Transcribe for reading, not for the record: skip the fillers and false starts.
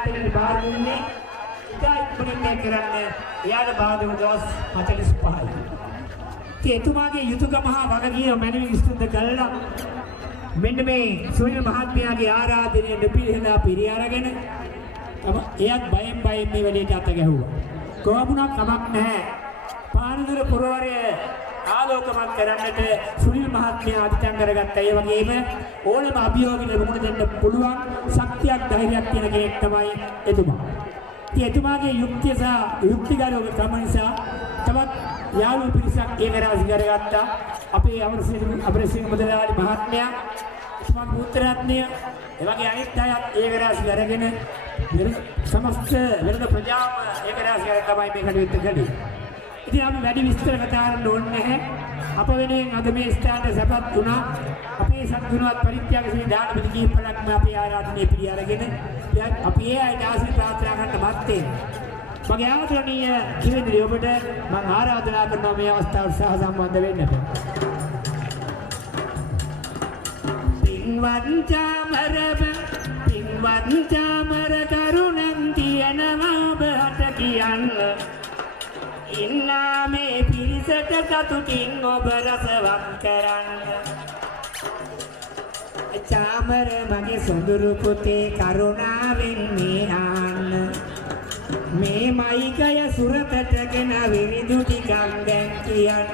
ආයතනයේ බාර දුන්නේ ඉතින් ඉක්මනින් මේ කරන්නේ එයාට බාර දුන්න දවස් 45යි. ඉතින් එතුමාගේ යුතුයකම හා වගකීම මැනවින් ඉස්තුන්ද කළා. මෙන්න මේ සුනිල් මහත්මයාගේ ආරාධනය දෙපිරිහෙලා පිරි අරගෙන එයත් බයෙන් මේ වැඩේට අත ගැහුවා. කොහොමුණක් කමක් නැහැ. පානදුර පුරවරය ආලෝකමත් කරන්නට සුනිල් මහත්මයා අධිතන් කරගත්තා. ඒ වගේම ඕනම අභියෝගයකට මුහුණ දෙන්න පුළුවන් ශක්තියක් ධෛර්යයක් තියෙන කෙනෙක් තමයි එතුමා. ඉතින් එතුමාගේ යුක්තිය සහ යුක්තිගරුක ක්‍රම නිසා තවත් යාළු පිරිසක් ඒක රාශි කරගත්තා. අපේ අමරසිංහ මුදලාලි මහත්මයා එතුමාගේ පුත්‍රරත්නය එවැගේ අනිත් අයත් ඒක රාශි කරගෙන සමස්ත වෙළඳ ප්‍රජාව ඒක රාශි කරගෙන තමයි මේ කටයුත්ත කළේ. ඉතින් අපි වැඩි විස්තර කතා කරන්න ඕනේ නැහැ. අප වෙනුවෙන් අද මේ ස්ථානයේ සැපත් වුණා. අපේ සත්ගුණවත් පරිත්‍යාගශීලී දාන බෙද කීපලක්ම අපේ ආරාධනය පිළි අරගෙන අපි ඒ අයට ආශිර්වාද ප්‍රාර්ථනා කරන්න මත්තේ. මගේ ආදරණීය කිවිඳුරි ඔබට මම ආරාධනා කරනවා මේ අවස්ථාවට සහ සම්බන්ධ වෙන්නට. පින්වත් චාමර කරුණන් තියනවා ඔබට කියන්න. ඉන්නා මේ පිරිසට සතුටින් ඔබ රසවත් කරන්න. චාමර මගේ සොඳුරු පුතේ කරුණාවෙන් මේ ආන්න. මේ මයිකය සුරතටගෙන විරිදු ටිකක් දැන් කියන්න.